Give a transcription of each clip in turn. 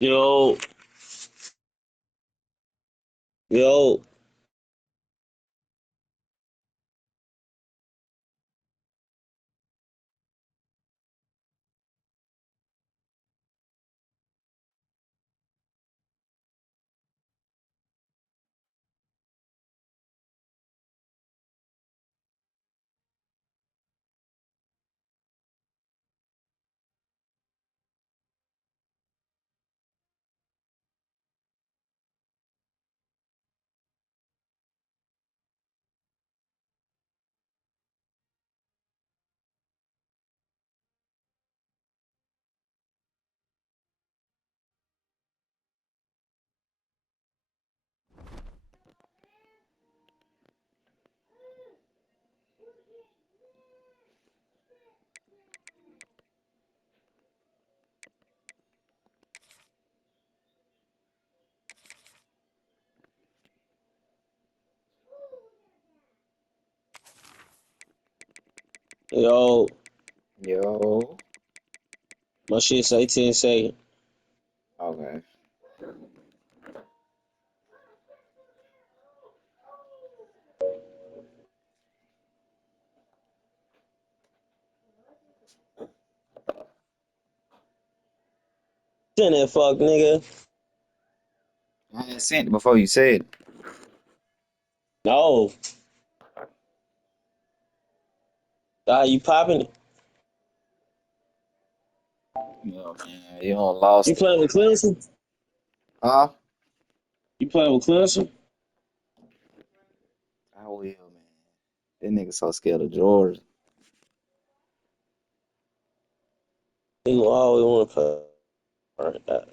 Yo, yo, yo, Yo, my shit say 10 seconds. okay. Send that fuck nigga. I had sent it before you said it. No, you popping it. Yo, man, you don't You lost it. playing with Clemson? Huh? You playing with Clemson? I will, man. That nigga so scared of Georgia. You always want to play. All right,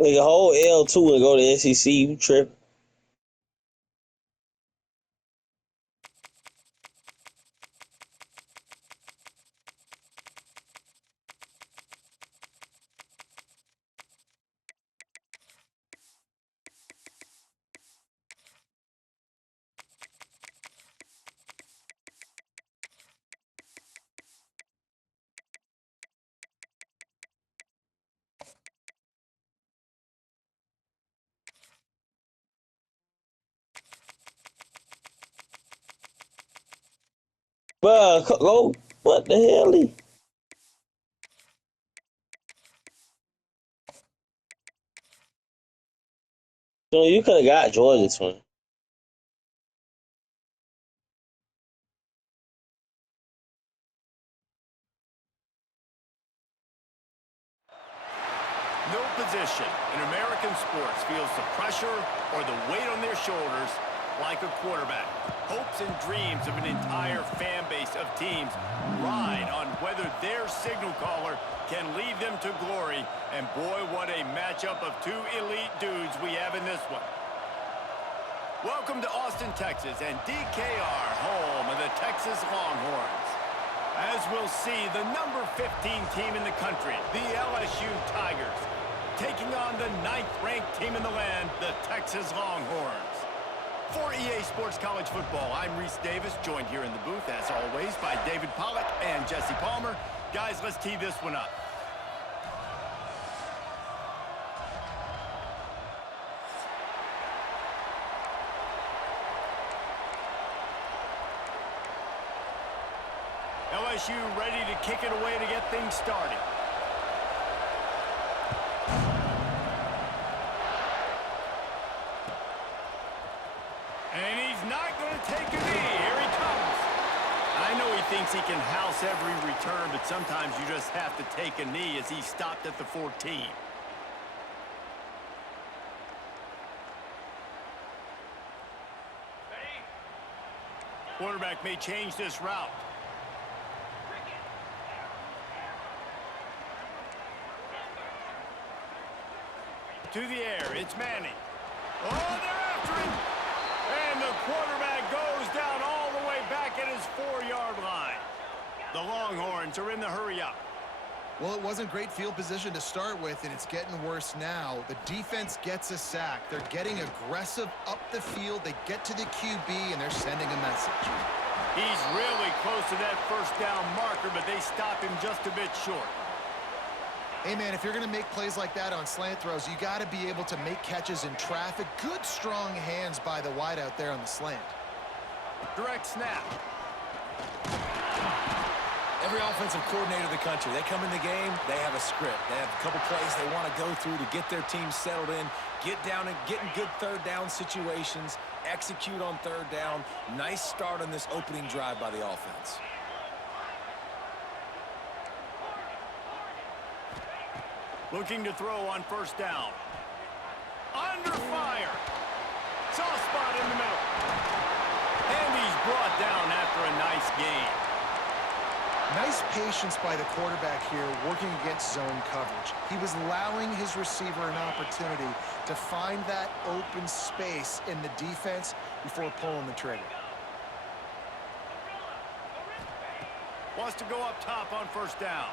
nigga, whole L2 and go to SEC. You tripping? Bruh, go. What the hell? So you could have got Georgia, twin. No position in American sports feels the pressure or the weight on their shoulders like a quarterback. Hopes and dreams of an entire fan base of teams ride on whether their signal caller can lead them to glory. And boy, what a matchup of two elite dudes we have in this one. Welcome to Austin, Texas, and DKR, home of the Texas Longhorns. As we'll see, the number 15 team in the country, the LSU Tigers, taking on the 9th-ranked team in the land, the Texas Longhorns. For EA Sports College Football, I'm Reese Davis, joined here in the booth, as always, by David Pollack and Jesse Palmer. Guys, let's tee this one up. LSU ready to kick it away to get things started. And he's not going to take a knee. Here he comes. I know he thinks he can house every return, but sometimes you just have to take a knee as he stopped at the 14. Quarterback may change this route. To the air, it's Manning. Oh, they're after him! And the quarterback goes down all the way back at his 4-yard line. The Longhorns are in the hurry-up. Well, it wasn't great field position to start with, and it's getting worse now. The defense gets a sack. They're getting aggressive up the field. They get to the QB, and they're sending a message. He's really close to that first down marker, but they stop him just a bit short. Hey, man, if you're going to make plays like that on slant throws, you got to be able to make catches in traffic. Good, strong hands by the wideout there on the slant. Direct snap. Every offensive coordinator in the country, they come in the game, they have a script. They have a couple plays they want to go through to get their team settled in, get down and get in good third down situations, execute on third down. Nice start on this opening drive by the offense. Looking to throw on first down. Under fire. Soft spot in the middle. And he's brought down after a nice gain. Nice patience by the quarterback here working against zone coverage. He was allowing his receiver an opportunity to find that open space in the defense before pulling the trigger. Wants to go up top on first down.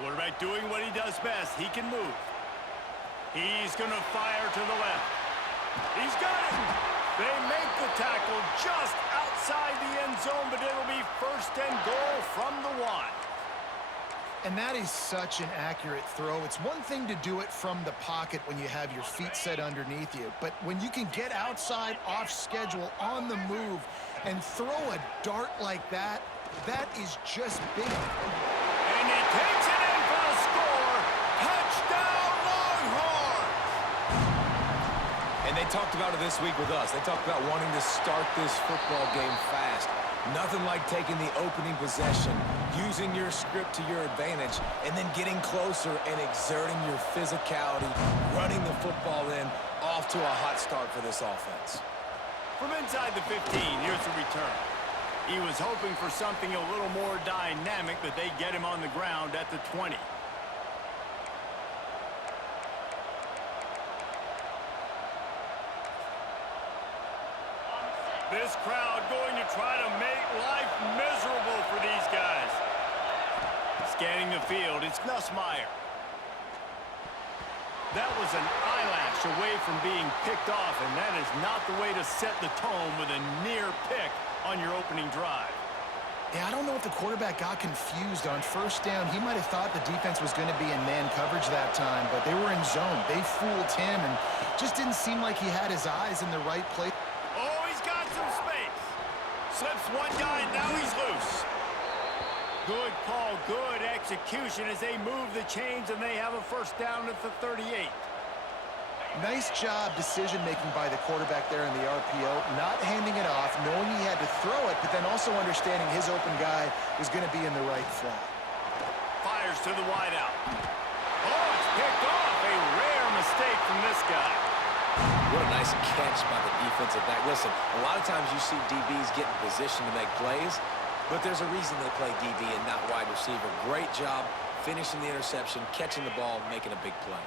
Quarterback doing what he does best. He can move. He's going to fire to the left. He's got it. They make the tackle just outside the end zone, but it'll be first and goal from the 1. And that is such an accurate throw. It's one thing to do it from the pocket when you have your feet set underneath you, but when you can get outside, off schedule, on the move, and throw a dart like that, that is just big. And he takes it in for the score. Touchdown, Longhorns! And they talked about it this week with us. They talked about wanting to start this football game fast. Nothing like taking the opening possession, using your script to your advantage, and then getting closer and exerting your physicality, running the football in, off to a hot start for this offense. From inside the 15, here's the return. He was hoping for something a little more dynamic, but they get him on the ground at the 20. This crowd going to try to make life miserable for these guys. Scanning the field, it's Nussmeier. That was an eyelash away from being picked off, and that is not the way to set the tone with a near pick on your opening drive. Yeah, I don't know if the quarterback got confused on first down. He might have thought the defense was going to be in man coverage that time, but they were in zone. They fooled him and just didn't seem like he had his eyes in the right place. Oh, he's got some space. Slips one guy, now he's loose. Good call, good execution as they move the chains and they have a first down at the 38. Nice job decision-making by the quarterback there in the RPO, not handing it off, knowing he had to throw it, but then also understanding his open guy was going to be in the right flat. Fires to the wideout. Oh, it's picked off. A rare mistake from this guy. What a nice catch by the defensive back. Listen, a lot of times you see DBs get in position to make plays, but there's a reason they play DB and not wide receiver. Great job finishing the interception, catching the ball, making a big play.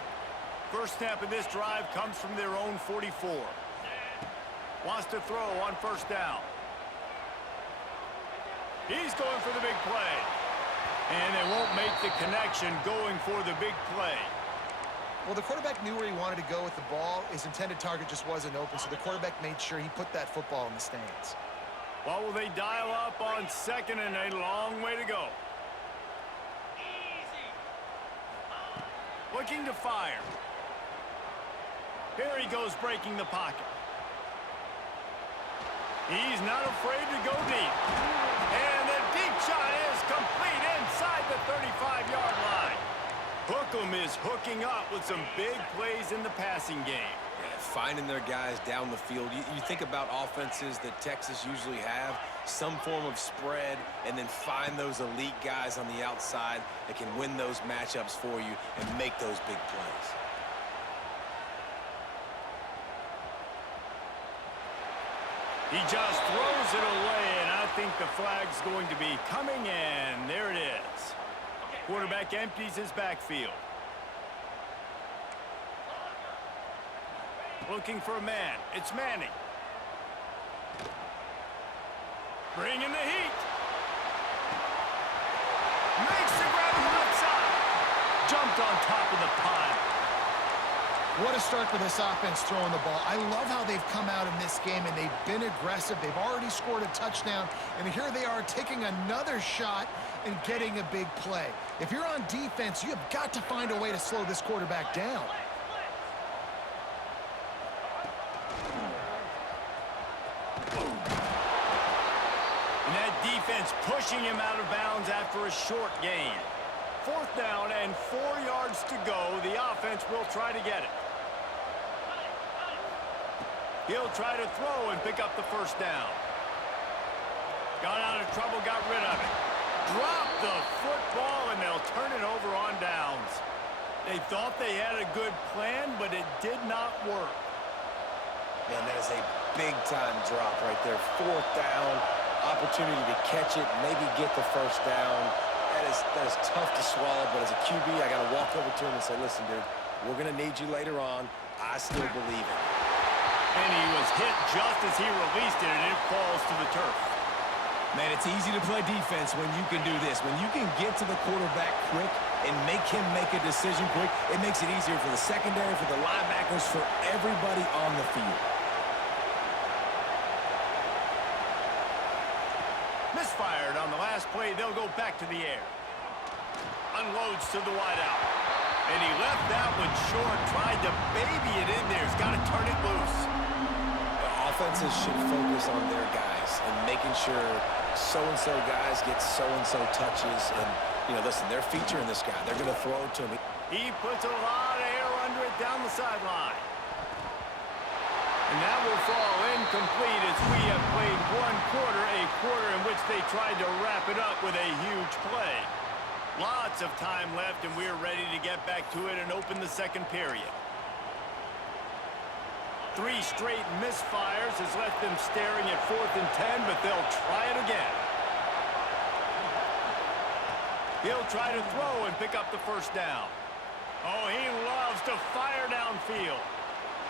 First snap of this drive comes from their own 44. Wants to throw on first down. He's going for the big play. And they won't make the connection going for the big play. Well, the quarterback knew where he wanted to go with the ball. His intended target just wasn't open, so the quarterback made sure he put that football in the stands. Well, will they dial up on second and a long way to go? Looking to fire. Here he goes breaking the pocket. He's not afraid to go deep. And the deep shot is complete inside the 35-yard line. Hookem is hooking up with some big plays in the passing game. Yeah, finding their guys down the field. You think about offenses that Texas usually have, some form of spread, and then find those elite guys on the outside that can win those matchups for you and make those big plays. He just throws it away, and I think the flag's going to be coming in. There it is. Quarterback empties his backfield. Looking for a man. It's Manning. Bringing the heat. Makes the grab on the left side. Jumped on top of the pile. What a start for this offense throwing the ball. I love how they've come out in this game, and they've been aggressive. They've already scored a touchdown, and here they are taking another shot and getting a big play. If you're on defense, you have got to find a way to slow this quarterback down. And that defense pushing him out of bounds after a short gain. 4th down and 4 yards to go. The offense will try to get it. He'll try to throw and pick up the 1st down. Got out of trouble, got rid of it. Dropped the football, and they'll turn it over on downs. They thought they had a good plan, but it did not work. Man, that is a big-time drop right there. 4th down, opportunity to catch it, maybe get the 1st down. That is tough to swallow, but as a QB, I got to walk over to him and say, listen, dude, we're going to need you later on. I still believe it. And he was hit just as he released it, and it falls to the turf. Man, it's easy to play defense when you can do this. When you can get to the quarterback quick and make him make a decision quick, it makes it easier for the secondary, for the linebackers, for everybody on the field. Misfired on the last play. They'll go back to the air. Unloads to the wideout. And he left that one short. Tried to baby it in there. He's got to turn it loose. The offenses should focus on their guys and making sure so-and-so guys get so-and-so touches. And, you know, listen, they're featuring this guy. They're going to throw it to him. He puts a lot of air under it down the sideline. And that will fall incomplete as we have played one quarter, a quarter in which they tried to wrap it up with a huge play. Lots of time left, and we're ready to get back to it and open the 2nd period. 3 straight misfires has left them staring at 4th and 10, but they'll try it again. He'll try to throw and pick up the 1st down. Oh, he loves to fire downfield.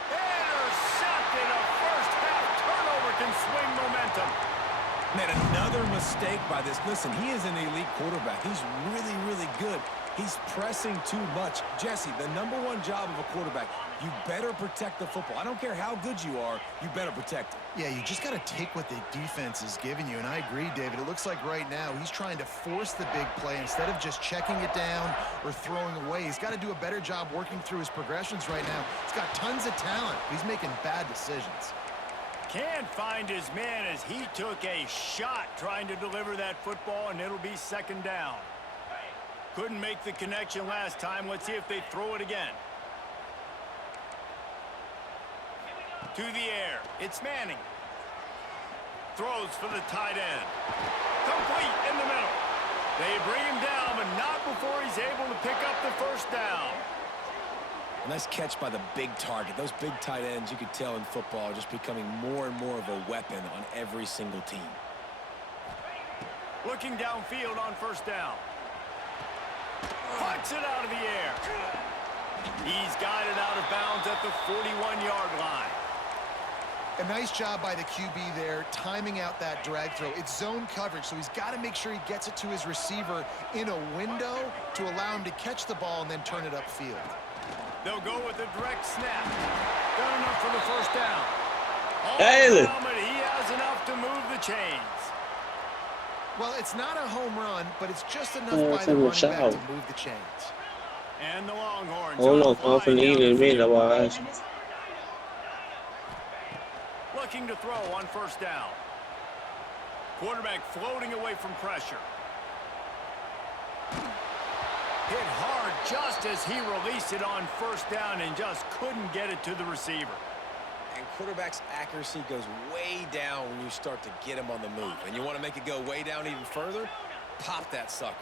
Intercepted. A first-half turnover can swing momentum. Man, another mistake by this. Listen, he is an elite quarterback. He's really, really good. He's pressing too much. Jesse, the #1 job of a quarterback, you better protect the football. I don't care how good you are, you better protect it. Yeah, you just got to take what the defense is giving you, and I agree, David. It looks like right now he's trying to force the big play instead of just checking it down or throwing away. He's got to do a better job working through his progressions right now. He's got tons of talent. He's making bad decisions. Can't find his man as he took a shot trying to deliver that football, and it'll be 2nd down. Couldn't make the connection last time. Let's see if they throw it again. To the air. It's Manning. Throws for the tight end. Complete in the middle. They bring him down, but not before he's able to pick up the 1st down. Nice catch by the big target. Those big tight ends, you could tell in football, are just becoming more and more of a weapon on every single team. Looking downfield on 1st down. Puts it out of the air. He's got it out of bounds at the 41-yard line. A nice job by the QB there, timing out that drag throw. It's zone coverage, so he's got to make sure he gets it to his receiver in a window to allow him to catch the ball and then turn it upfield. They'll go with a direct snap. Got enough for the 1st down. Haley. But he has enough to move the chains. Well, it's not a home run, but it's just enough by the running back to move the chains. And the Longhorns Oh no, are come for flying down the leading me, field. boys. Looking to throw on first down. Quarterback floating away from pressure. Hit hard just as he released it on first down and just couldn't get it to the receiver. And quarterback's accuracy goes way down when you start to get him on the move. And you want to make it go way down even further? Pop that sucker.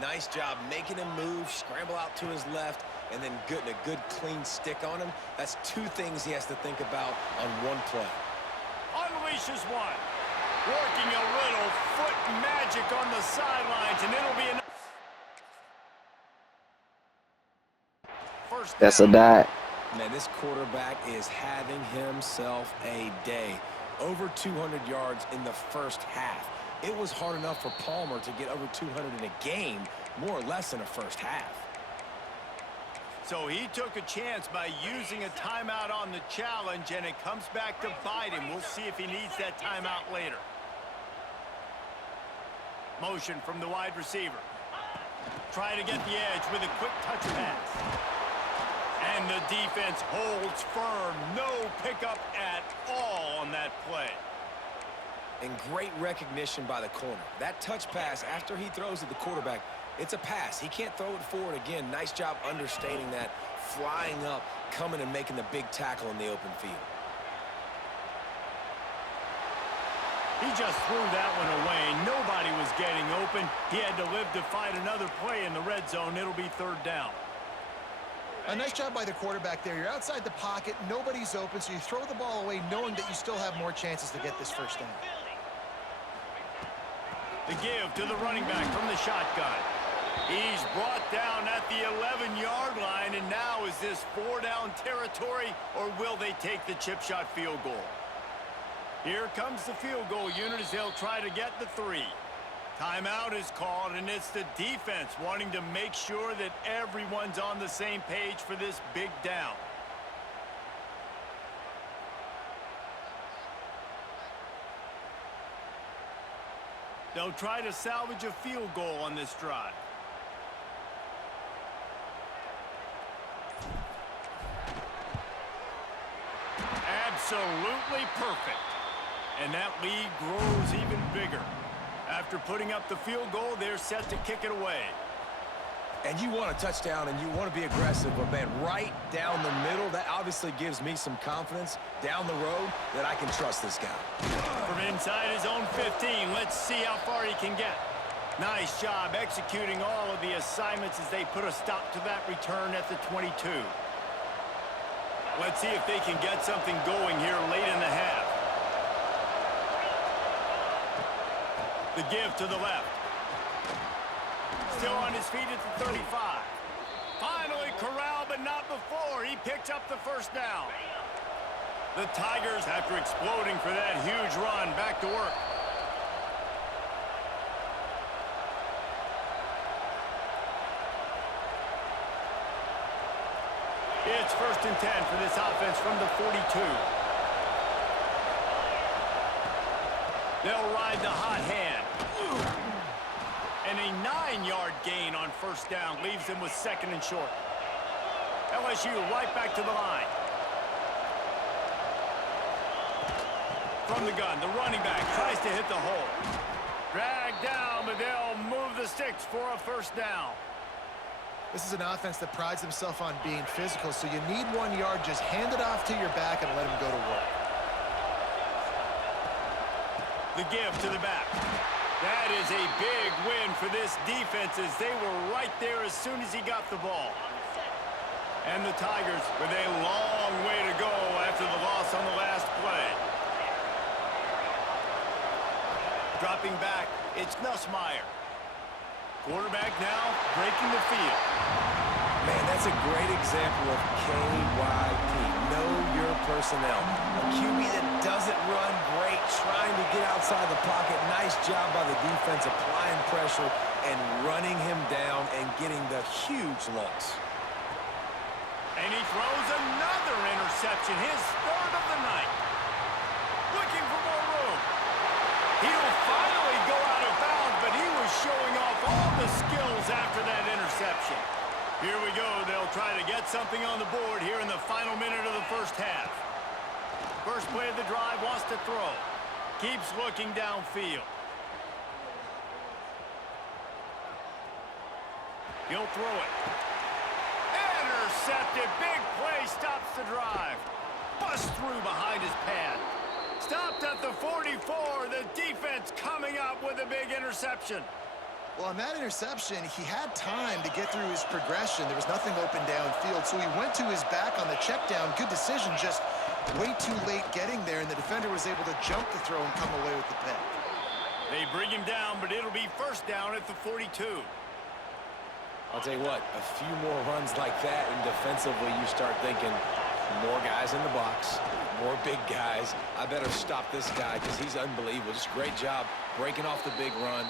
Nice job making him move, scramble out to his left, and then getting a good clean stick on him. That's two things he has to think about on one play. Unleashes one. Working a little foot magic on the sidelines, and it'll be enough. First That's a down. dot. Man, this quarterback is having himself a day. Over 200 yards in the first half. It was hard enough for Palmer to get over 200 in a game, more or less in a first half. So he took a chance by using a timeout on the challenge, and it comes back to bite him. We'll see if he needs that timeout later. Motion from the wide receiver. Trying to get the edge with a quick touch pass. And the defense holds firm. No pickup at all on that play. And great recognition by the corner. That touch pass after he throws at the quarterback, it's a pass. He can't throw it forward again. Nice job understanding that, flying up, coming and making the big tackle in the open field. He just threw that one away. Nobody was getting open. He had to live to fight another play in the red zone. It'll be third down. A nice job by the quarterback there. You're outside the pocket. Nobody's open, so you throw the ball away knowing that you still have more chances to get this first down. The give to the running back from the shotgun. He's brought down at the 11-yard line, and now is this 4-down territory, or will they take the chip shot field goal? Here comes the field goal unit as they'll try to get the 3. Timeout is called, and it's the defense wanting to make sure that everyone's on the same page for this big down. They'll try to salvage a field goal on this drive. Absolutely perfect. And that lead grows even bigger. After putting up the field goal, they're set to kick it away. And you want a touchdown and you want to be aggressive, but man, right down the middle, that obviously gives me some confidence down the road that I can trust this guy. From inside his own 15, let's see how far he can get. Nice job executing all of the assignments as they put a stop to that return at the 22. Let's see if they can get something going here late in the half. The give to the left. Still on his feet at the 35. Finally corralled, but not before. He picks up the first down. The Tigers, after exploding for that huge run, back to work. It's 1st and 10 for this offense from the 42. They'll ride the hot hand. And a 9-yard gain on first down leaves them with 2nd and short. LSU right back to the line. From the gun, the running back tries to hit the hole. Dragged down, but they'll move the sticks for a first down. This is an offense that prides himself on being physical, so you need 1 yard. Just hand it off to your back and let him go to work. The give to the back. That is a big win for this defense as they were right there as soon as he got the ball. And the Tigers with a long way to go after the loss on the last play. Dropping back, it's Nussmeier. Quarterback now breaking the field. Man, that's a great example of KYP. Know your personnel. A QB that doesn't run great, trying to get outside the pocket. Nice job by the defense applying pressure and running him down and getting the huge loss. And he throws another interception, his 3rd of the night. Looking for more room. He'll finally go out of bounds, but he was showing off all the skills after that interception. Here we go. They'll try to get something on the board here in the final minute of the first half. First play of the drive, wants to throw. Keeps looking downfield. He'll throw it. Intercepted. Big play stops the drive. Bust through behind his pad. Stopped at the 44. The defense coming up with a big interception. Well, on that interception, he had time to get through his progression. There was nothing open downfield, so he went to his back on the check down. Good decision, just way too late getting there, and the defender was able to jump the throw and come away with the pick. They bring him down, but it'll be first down at the 42. I'll tell you what, a few more runs like that, and defensively you start thinking, more guys in the box, more big guys. I better stop this guy because he's unbelievable. Just great job breaking off the big run.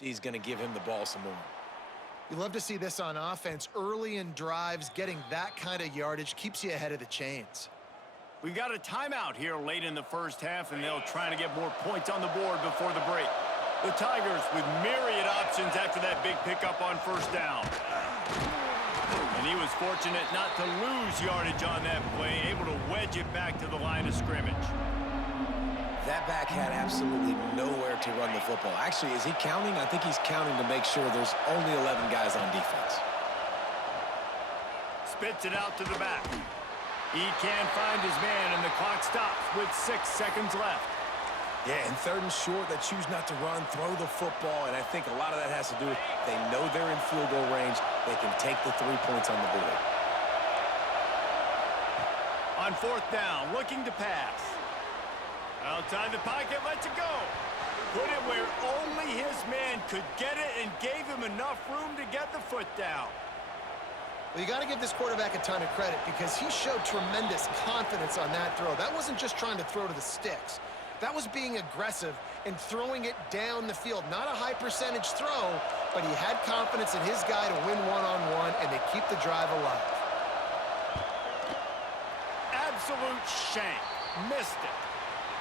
He's going to give him the ball some more. You love to see this on offense. Early in drives, getting that kind of yardage keeps you ahead of the chains. We've got a timeout here late in the first half, and they'll try to get more points on the board before the break. The Tigers with myriad options after that big pickup on first down. And he was fortunate not to lose yardage on that play, able to wedge it back to the line of scrimmage. That back had absolutely nowhere to run the football. Actually, is he counting? I think he's counting to make sure there's only 11 guys on defense. Spits it out to the back. He can't find his man, and the clock stops with 6 seconds left. Yeah, and third and short, they choose not to run, throw the football, and I think a lot of that has to do with they know they're in field goal range. They can take the 3 points on the board. On fourth down, looking to pass. Outside the pocket, lets it go. Put it where only his man could get it and gave him enough room to get the foot down. Well, you got to give this quarterback a ton of credit because he showed tremendous confidence on that throw. That wasn't just trying to throw to the sticks. That was being aggressive and throwing it down the field. Not a high percentage throw, but he had confidence in his guy to win one-on-one, and they keep the drive alive. Absolute shank. Missed it.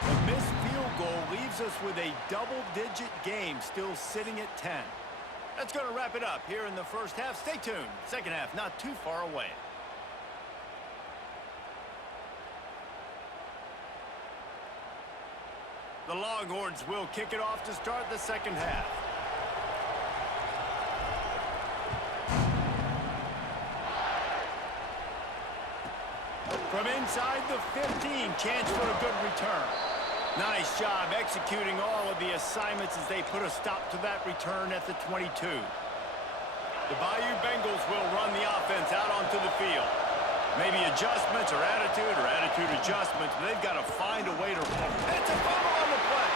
A missed field goal leaves us with a double-digit game still sitting at 10. That's going to wrap it up here in the first half. Stay tuned. Second half not too far away. The Longhorns will kick it off to start the second half. From inside the 15, chance for a good return. Nice job executing all of the assignments as they put a stop to that return at the 22. The Bayou Bengals will run the offense out onto the field. Maybe adjustments or attitude adjustments, but they've got to find a way to run. It's a fumble on the play.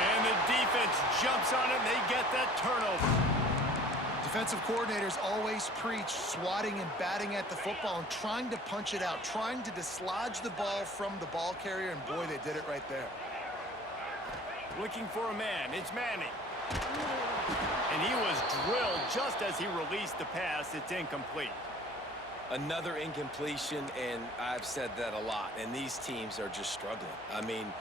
And the defense jumps on it, and they get that turnover. Defensive coordinators always preach swatting and batting at the football and trying to punch it out, trying to dislodge the ball from the ball carrier, and boy, they did it right there. Looking for a man. It's Manning. And he was drilled just as he released the pass. It's incomplete. Another incompletion, and I've said that a lot, and these teams are just struggling. I mean,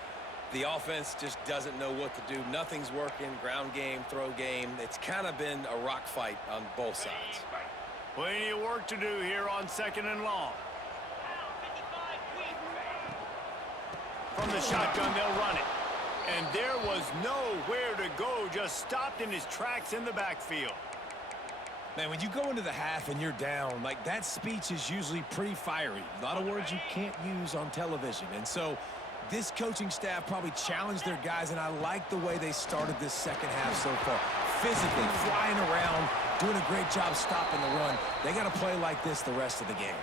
the offense just doesn't know what to do. Nothing's working, ground game, throw game. It's kind of been a rock fight on both sides. Plenty of work to do here on second and long. From the shotgun, they'll run it. And there was nowhere to go, just stopped in his tracks in the backfield. Man, when you go into the half and you're down, like that speech is usually pretty fiery. A lot of words you can't use on television. And so this coaching staff probably challenged their guys, and I like the way they started this second half so far. Physically, flying around, doing a great job stopping the run. They got to play like this the rest of the game.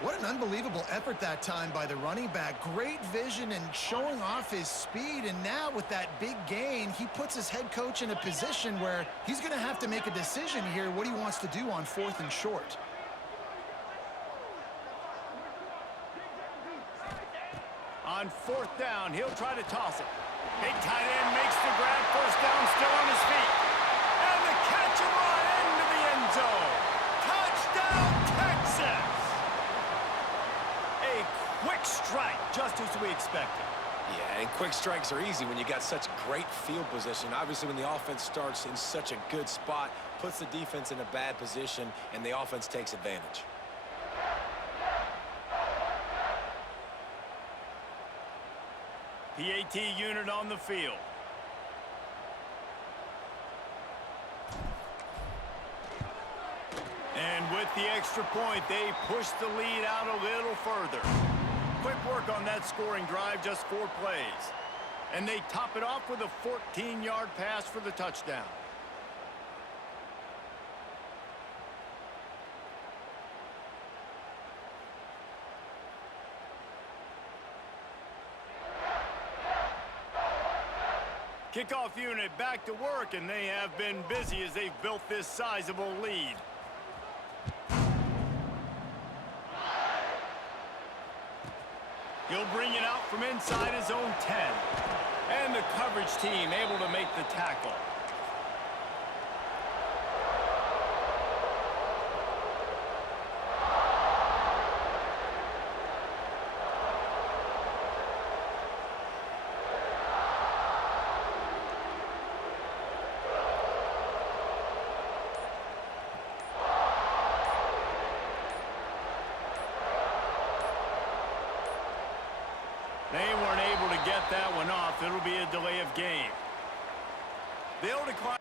What an unbelievable effort that time by the running back. Great vision and showing off his speed. And now with that big gain, he puts his head coach in a position where he's going to have to make a decision here what he wants to do on fourth and short. On fourth down, he'll try to toss it. Big tight end makes the grab. First down, still on his feet. And the catch and run into the end zone. Touchdown, Texas! A quick strike, just as we expected. Yeah, and quick strikes are easy when you got such great field position. Obviously, when the offense starts in such a good spot, puts the defense in a bad position, and the offense takes advantage. PAT unit on the field. And with the extra point, they push the lead out a little further. Quick work on that scoring drive, just 4 plays. And they top it off with a 14-yard pass for the touchdown. Kickoff unit back to work, and they have been busy as they've built this sizable lead. He'll bring it out from inside his own 10. And the coverage team able to make the tackle. to climb.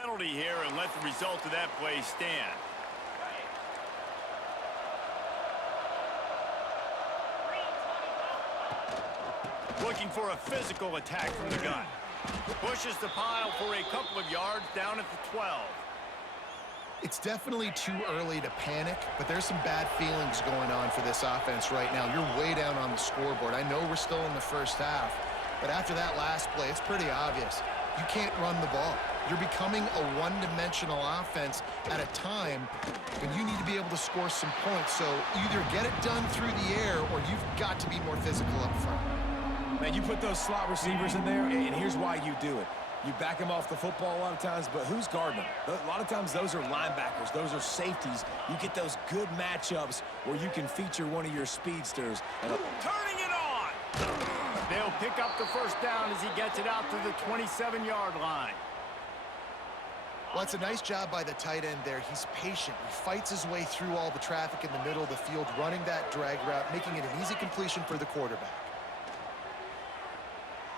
Penalty here and let the result of that play stand. Looking for a physical attack from the gun. Pushes the pile for a couple of yards down at the 12. It's definitely too early to panic, but there's some bad feelings going on for this offense right now. You're way down on the scoreboard. I know we're still in the first half, but after that last play, it's pretty obvious. You can't run the ball. You're becoming a one-dimensional offense at a time when you need to be able to score some points. So either get it done through the air or you've got to be more physical up front. Man, you put those slot receivers in there, and here's why you do it. You back them off the football a lot of times, but who's guarding them? A lot of times those are linebackers. Those are safeties. You get those good matchups where you can feature one of your speedsters. Turning it on! They'll pick up the first down as he gets it out to the 27-yard line. Well, it's a nice job by the tight end there. He's patient. He fights his way through all the traffic in the middle of the field, running that drag route, making it an easy completion for the quarterback.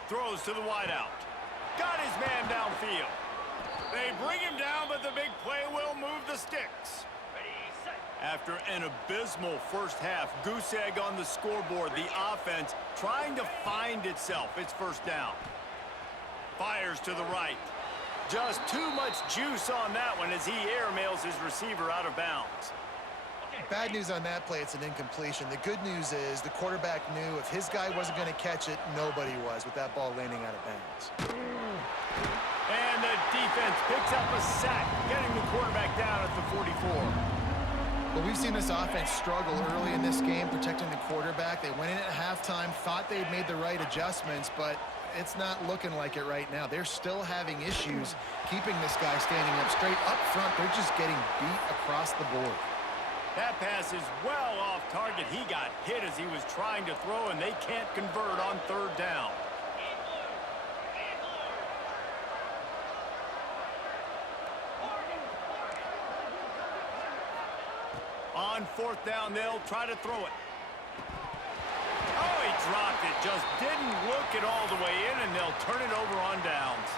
Throws to the wideout. Got his man downfield. They bring him down, but the big play will move the sticks. After an abysmal first half, goose egg on the scoreboard, the offense trying to find itself. It's first down. Fires to the right. Just too much juice on that one as he airmails his receiver out of bounds. Bad news on that play, it's an incompletion. The good news is the quarterback knew if his guy wasn't going to catch it, nobody was with that ball landing out of bounds. And the defense picks up a sack, getting the quarterback down at the 44. But we've seen this offense struggle early in this game, protecting the quarterback. They went in at halftime, thought they'd made the right adjustments, but it's not looking like it right now. They're still having issues keeping this guy standing up straight. Up front, they're just getting beat across the board. That pass is well off target. He got hit as he was trying to throw, and they can't convert on third down. On fourth down, they'll try to throw it. Oh, he dropped it. Just didn't look it all the way in, and they'll turn it over on downs.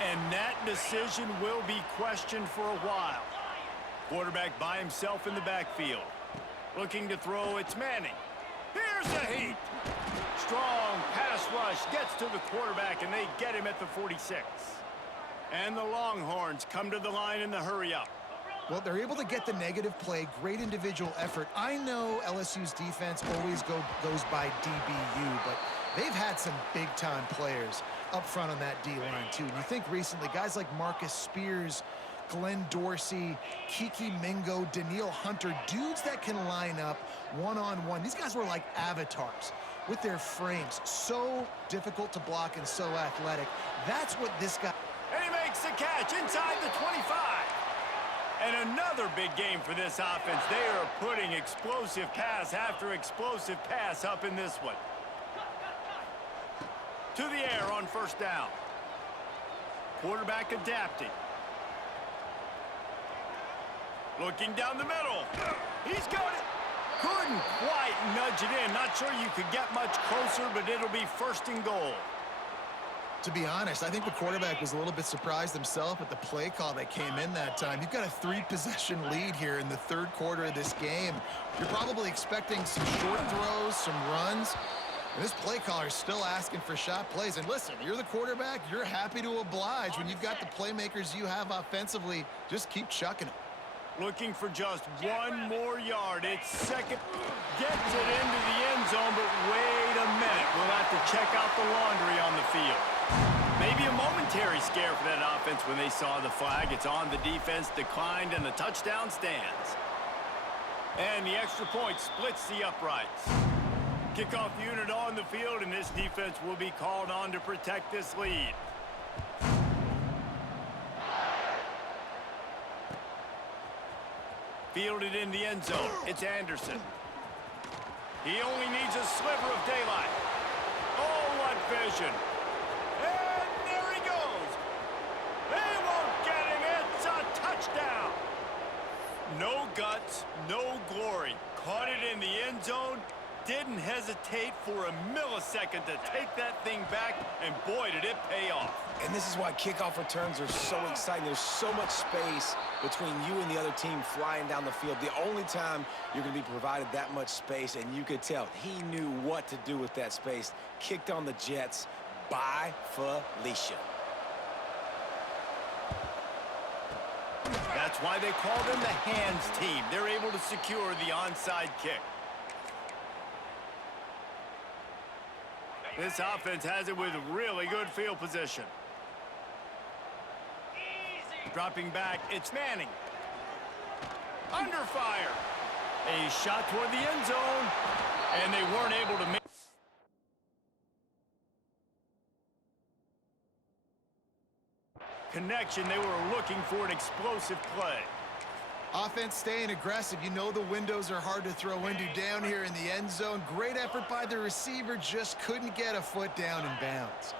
And that decision will be questioned for a while. Quarterback by himself in the backfield. Looking to throw, it's Manning. Here's the heat. Strong pass rush gets to the quarterback, and they get him at the 46. And the Longhorns come to the line in the hurry-up. Well, they're able to get the negative play, great individual effort. I know LSU's defense always goes by DBU, but they've had some big-time players up front on that D-line, too. And you think recently, guys like Marcus Spears, Glenn Dorsey, Kiki Mingo, Daniil Hunter, dudes that can line up one-on-one. These guys were like avatars with their frames. So difficult to block and so athletic. That's what this guy... And he makes the catch inside the 25. And another big game for this offense. They are putting explosive pass after explosive pass up in this one. To the air on first down. Quarterback adapting. Looking down the middle. He's got it. Couldn't quite nudge it in. Not sure you could get much closer, but it'll be first and goal. To be honest, I think the quarterback was a little bit surprised himself at the play call that came in that time. You've got a 3-possession lead here in the third quarter of this game. You're probably expecting some short throws, some runs. And this play caller is still asking for shot plays. And listen, you're the quarterback. You're happy to oblige. When you've got the playmakers you have offensively, just keep chucking them. Looking for just one more yard. It's second. Gets it into the end zone, but wait a minute. We'll have to check out the laundry on the field. Maybe a momentary scare for that offense when they saw the flag. It's on, the defense declined, and the touchdown stands. And the extra point splits the uprights. Kickoff unit on the field, and this defense will be called on to protect this lead. Fielded in the end zone. It's Anderson. He only needs a sliver of daylight. Oh, what vision. And there he goes. They won't get him. It's a touchdown. No guts, no glory. Caught it in the end zone. Didn't hesitate for a millisecond to take that thing back, and boy, did it pay off. And this is why kickoff returns are so exciting. There's so much space between you and the other team flying down the field. The only time you're going to be provided that much space, and you could tell he knew what to do with that space. Kicked on the Jets by Felicia. That's why they call them the hands team. They're able to secure the onside kick. This offense has it with really good field position. Dropping back, it's Manning. Under fire. A shot toward the end zone, and they weren't able to make connection. They were looking for an explosive play. Offense staying aggressive. You know the windows are hard to throw into down here in the end zone. Great effort by the receiver, just couldn't get a foot down in bounds.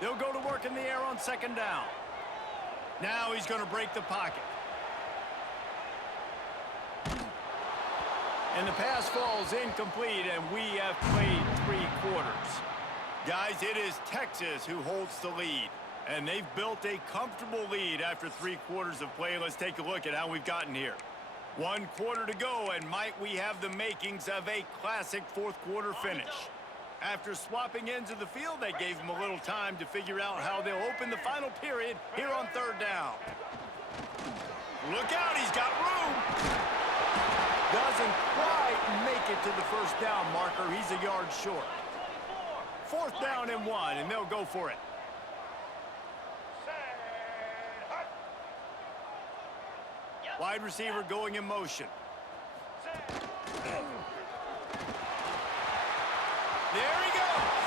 They'll go to work in the air on second down. Now he's going to break the pocket. And the pass falls incomplete, and we have played 3 quarters. Guys, it is Texas who holds the lead, and they've built a comfortable lead after 3 quarters of play. Let's take a look at how we've gotten here. 1 quarter to go, and might we have the makings of a classic fourth quarter finish. After swapping ends of the field, they gave them a little time to figure out how they'll open the final period here on third down. Look out, he's got room. Doesn't quite make it to the first down marker. He's a yard short. 4th down and 1, and they'll go for it. Wide receiver going in motion. There he goes.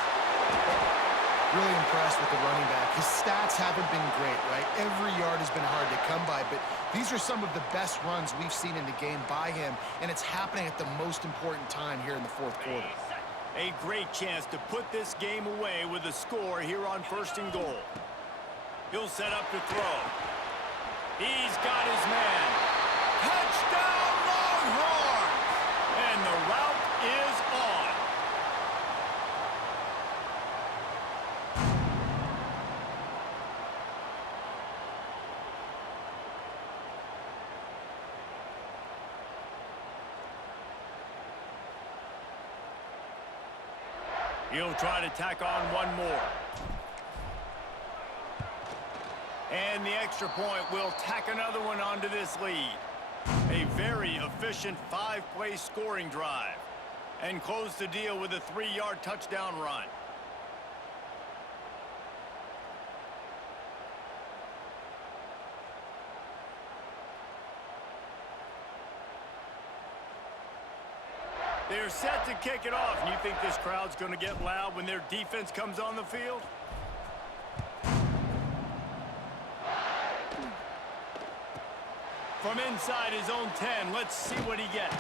Really impressed with the running back. His stats haven't been great, right? Every yard has been hard to come by, but these are some of the best runs we've seen in the game by him, and it's happening at the most important time here in the 4th quarter. A great chance to put this game away with a score here on 1st and goal. He'll set up to throw. He's got his man. Touchdown, Longhorns! And the route is on. He'll try to tack on one more. And the extra point will tack another one onto this lead. A very efficient 5-play scoring drive. And close the deal with a 3-yard touchdown run. They're set to kick it off. And you think this crowd's going to get loud when their defense comes on the field? From inside his own 10, let's see what he gets.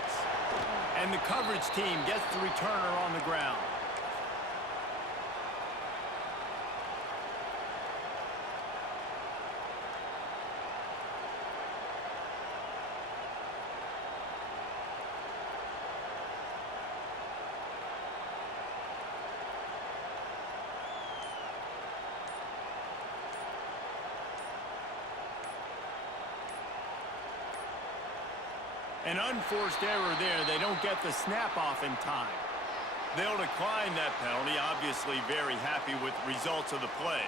And the coverage team gets the returner on the ground. An unforced error there. They don't get the snap off in time. They'll decline that penalty. Obviously very happy with the results of the play.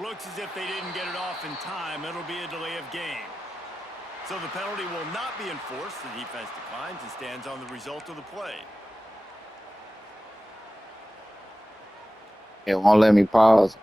Looks as if they didn't get it off in time. It'll be a delay of game. So the penalty will not be enforced. The defense declines and stands on the result of the play. It won't let me pause.